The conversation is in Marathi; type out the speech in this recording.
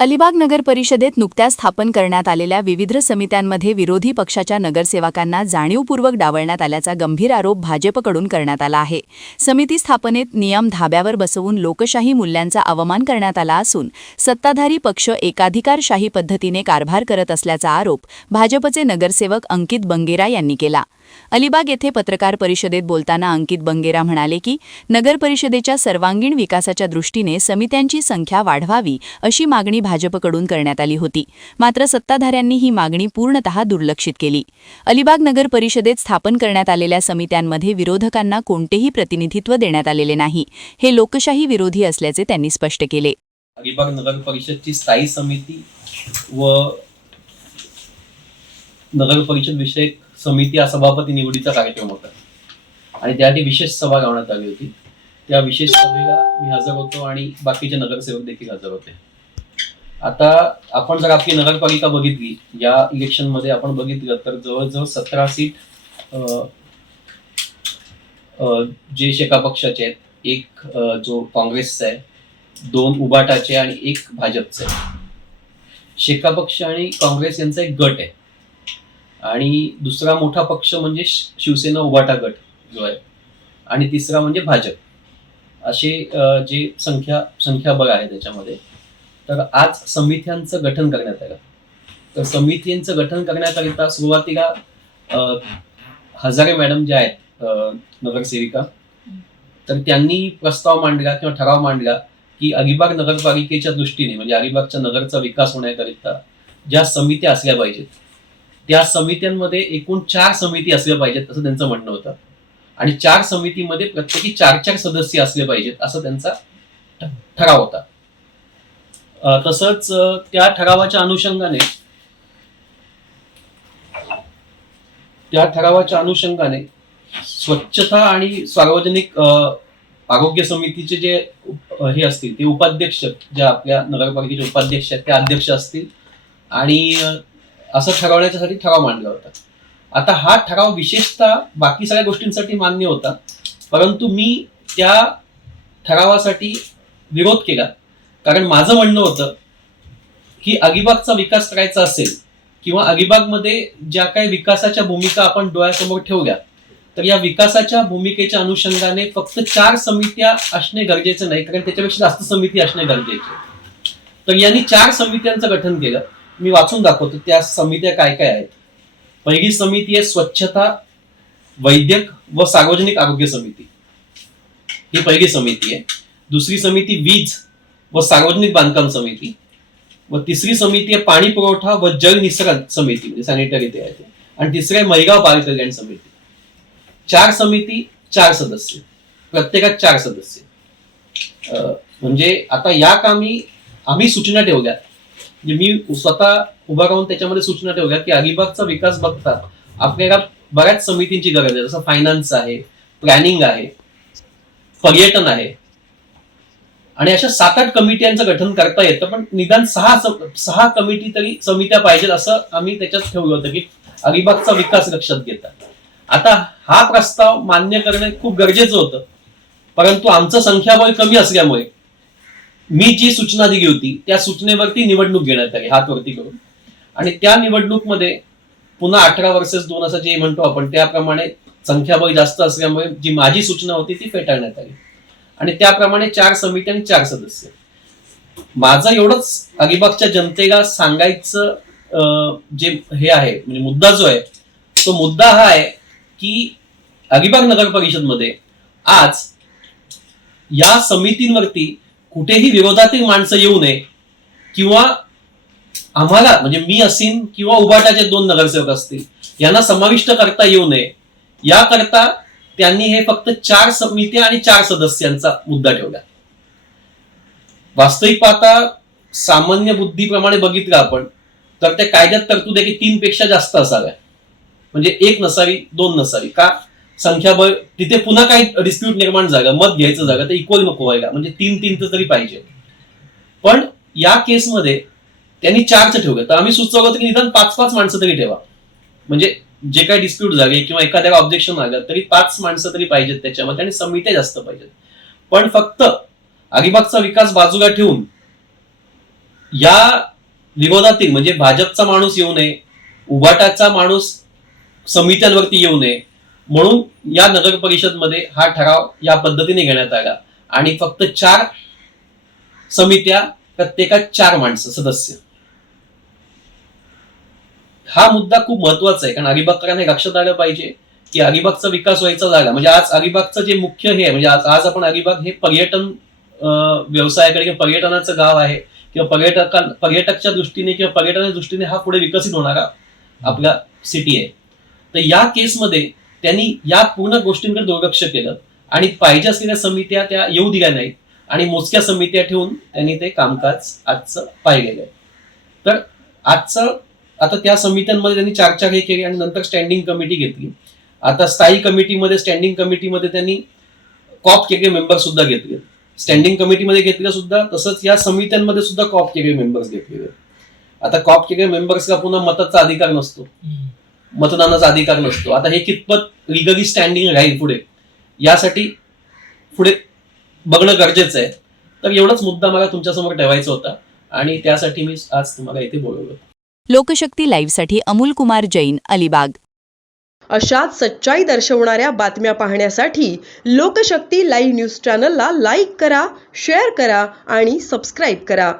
अलिबाग नगर परिषदेत नुकत्याच स्थापन करण्यात आलेल्या विविध समित्यांमध्ये विरोधी पक्षाच्या नगरसेवकांना जाणीवपूर्वक डावळण्यात आल्याचा गंभीर आरोप भाजपकडून करण्यात आला आहे. समिती स्थापनेत नियम धाब्यावर बसवून लोकशाही मूल्यांचा अवमान करण्यात आला असून सत्ताधारी पक्ष एकाधिकारशाही पद्धतीने कारभार करत असल्याचा आरोप भाजपचे नगरसेवक अंकित बंगेरा यांनी केला. अलिबाग येथे पत्रकार परिषदेत बोलताना अंकित बंगेरा म्हणाले की नगर परिषदेच्या सर्वांगीण विकासाच्या दृष्टीने समित्यांची संख्या वाढवावी अशी मागणी भाजपकडून करण्यात आली होती. मात्र सत्ताधाऱ्यांनी ही मागणी पूर्णतः दुर्लक्षित केली. अलिबाग नगर परिषदेत स्थापन करण्यात आलेल्या समित्यांमध्ये विरोधकांना कोणतेही प्रतिनिधित्व देण्यात आलेले नाही. हे लोकशाही विरोधी असल्याचे त्यांनी स्पष्ट केले. अलिबाग नगर परिषदची स्थायी समिती व नगर परिषद विषयक समिती हा सभापती निवडीचा कार्यक्रम होता. आणि त्यासाठी विशेष सभा लावण्यात आली होती. त्या विशेष सभेला मी हजर होतो आणि बाकीचे नगरसेवक देखील हजर होते. आता आपण जर आपली नगरपालिका बघितली या इलेक्शनमध्ये आपण बघितलं तर जवळजवळ सतरा सीट अं, जे शेका पक्षाचे आहेत एक जो काँग्रेसचा आहे दोन उबाटाचे आणि एक भाजपचे शेका पक्ष आणि काँग्रेस यांचा एक गट आहे. आणि दुसरा मोठा पक्ष म्हणजे शिवसेना उभाटा गट जो आहे. आणि तिसरा म्हणजे भाजप. असे जे संख्या संख्याबळ आहे त्याच्यामध्ये. तर आज समित्यांचं गठन करण्यात आलं. तर समितींचं गठन करण्याकरिता सुरुवातीला हजारे मॅडम ज्या आहेत नगरसेविका तर त्यांनी प्रस्ताव मांडला किंवा ठराव मांडला की अलिबाग नगरपालिकेच्या दृष्टीने म्हणजे अलिबागच्या नगरचा विकास होण्याकरिता ज्या समित्या असल्या पाहिजेत त्या समित्यांमध्ये एकूण चार समिती असल्या पाहिजेत असं त्यांचं म्हणणं होतं. आणि चार समितीमध्ये प्रत्येकी चार चार सदस्य असले पाहिजेत असं त्यांचा ठराव होता. तसंच त्या ठरावाच्या अनुषंगाने त्या ठरावाच्या अनुषंगाने स्वच्छता आणि सार्वजनिक आरोग्य समितीचे जे हे असतील ते उपाध्यक्ष ज्या आपल्या नगरपालिकेचे उपाध्यक्ष आहेत ते अध्यक्ष असतील. आणि असं ठरवण्याच्यासाठी ठराव मांडला होता. आता हा ठराव विशेषतः बाकी सगळ्या गोष्टींसाठी मान्य होता. परंतु मी त्या ठरावासाठी विरोध केला. कारण माझं म्हणणं होतं की अलिबागचा विकास करायचा असेल किंवा अलिबागमध्ये ज्या काही विकासाच्या भूमिका आपण डोळ्यासमोर ठेवल्या तर या विकासाच्या भूमिकेच्या अनुषंगाने फक्त चार समित्या असणे गरजेचे नाही कारण त्याच्यापेक्षा जास्त समिती असणे गरजेचे. तर यांनी चार समित्यांचं गठन केलं. मी वाचून दाखवतो त्या समित्या काय काय आहेत. पहिली समिती आहे स्वच्छता वैद्यक व सार्वजनिक आरोग्य समिती. ही पहिली समिती आहे. दुसरी समिती वीज व सार्वजनिक बांधकाम समिती. व तिसरी समिती आहे पाणी पुरवठा व जल निसर्ग समिती म्हणजे सॅनिटरी ते आहे आणि तिसरी आहे महिगाव बाल कल्याण समिती. चार समिती चार सदस्य. प्रत्येकात चार सदस्य. अं, म्हणजे आता या कामी आम्ही सूचना ठेवल्या म्हणजे मी स्वतः उभा राहून त्याच्यामध्ये सूचना ठेवल्या की अलिबागचा विकास बघता आपल्याला बऱ्याच समितींची गरज आहे. जसं फायनान्स आहे प्लॅनिंग आहे पर्यटन आहे. आणि अशा सात आठ कमिट्यांचं गठन करता येतं पण निदान सहा सहा कमिटी तरी समित्या पाहिजेत असं आम्ही त्याच्यात ठेवलं होतं की अलिबागचा विकास लक्षात घेतात आता हा प्रस्ताव मान्य करणे खूप गरजेचं होतं. परंतु आमचं संख्याबळ कमी असल्यामुळे मी जी सूचना दिली होती त्या सूचनेवरती निवडणूक घेण्यात आली हात वरती करून. आणि त्या निवडणूकमध्ये पुन्हा अठरा वर्सेस दोन असं जे म्हणतो आपण त्याप्रमाणे संख्याबळ जास्त असल्यामुळे जी माझी सूचना होती ती फेटाळण्यात आली. आणि त्याप्रमाणे चार समिती आणि चार सदस्य. माझं एवढंच अलिबागच्या जनतेला सांगायचं अं, जे हे आहे म्हणजे मुद्दा जो आहे तो मुद्दा हा आहे की अलिबाग नगर परिषदमध्ये आज या समितींवरती कुठेही विरोधातील माणसं येऊ नये किंवा आम्हाला म्हणजे मी असीन किंवा उभाटाचे दोन नगरसेवक असतील यांना समाविष्ट करता येऊ नये. याकरता त्यांनी हे फक्त चार समित्या आणि चार सदस्यांचा मुद्दा ठेवला. वास्तविक पाहता सामान्य बुद्धीप्रमाणे बघितलं आपण तर त्या कायद्यात तरतूद आहे की तीन पेक्षा जास्त असाव्या म्हणजे एक नसावी दोन नसावी. का? संख्याबळ तिथे पुन्हा काही डिस्प्यूट निर्माण झालं मत घ्यायचं झालं तर इक्वल नको व्हायला. म्हणजे तीन तीन तर तरी पाहिजे. पण या केसमध्ये त्यांनी चारचं ठेवलं तर आम्ही सुचवलं होतं की निदान पाच पाच माणसं तरी ठेवा. म्हणजे जे काही डिस्प्यूट झाले किंवा एखाद्याला ऑब्जेक्शन आलं तरी पाच माणसं तरी पाहिजेत त्याच्यामध्ये आणि समित्या जास्त पाहिजेत. पण फक्त अलिबागचा विकास बाजूला ठेवून या विरोधातील म्हणजे भाजपचा माणूस येऊ नये उभाटाचा माणूस समित्यांवरती येऊ नये म्हणून या नगर परिषदमध्ये हा ठराव या पद्धतीने घेण्यात आला. आणि फक्त चार समित्या प्रत्येकात चार माणसं सदस्य. हा मुद्दा खूप महत्त्वाचा आहे कारण अलिबागकरांना हे लक्षात आलं पाहिजे की अलिबागचा विकास व्हायचा झाला. म्हणजे आज अलिबागचं जे मुख्य हे आहे म्हणजे आज आज आपण अलिबाग हे पर्यटन व्यवसायाकडे किंवा पर्यटनाचं गाव आहे किंवा पर्यटका पर्यटकच्या दृष्टीने किंवा पर्यटनाच्या दृष्टीने हा पुढे विकसित होणारा आपला सिटी आहे. तर या केसमध्ये त्यांनी या पूर्ण गोष्टींकडे दुर्लक्ष केलं. आणि पाहिजे असलेल्या समित्या त्या येऊ दिल्या नाहीत. आणि मोजक्या समित्या ठेवून त्यांनी ते कामकाज आजचं पाहिलेलं आहे. तर आजचं आता त्या समित्यांमध्ये त्यांनी चार चार हे केली आणि नंतर स्टँडिंग कमिटी घेतली. आता स्थायी कमिटीमध्ये स्टँडिंग कमिटीमध्ये त्यांनी कॉप केके मेंबर सुद्धा घेतले. स्टँडिंग कमिटीमध्ये घेतल्या सुद्धा तसंच या समित्यांमध्ये सुद्धा कॉप केके मेंबर्स घेतलेले. आता कॉप केके मेंबर्सला पुन्हा मताचा अधिकार नसतो. मतदानाचा अधिकार नसतो. आता हे कितपत लिगली स्टँडिंग राहील पुढे? यासाठी पुढे बघणं गरजेचं आहे. तर एवढाच मुद्दा मला तुमच्यासमोर ठेवायचा होता आणि त्यासाठी मी आज तुम्हाला इथे बोलवलं. लोकशक्ती लाईव्हसाठी अमोल कुमार जैन अलिबाग. अशाच सच्चाई दर्शवणाऱ्या बातम्या पाहण्यासाठी लोकशक्ती लाईव्ह न्यूज चॅनलला लाईक करा शेअर करा आणि सबस्क्राईब करा.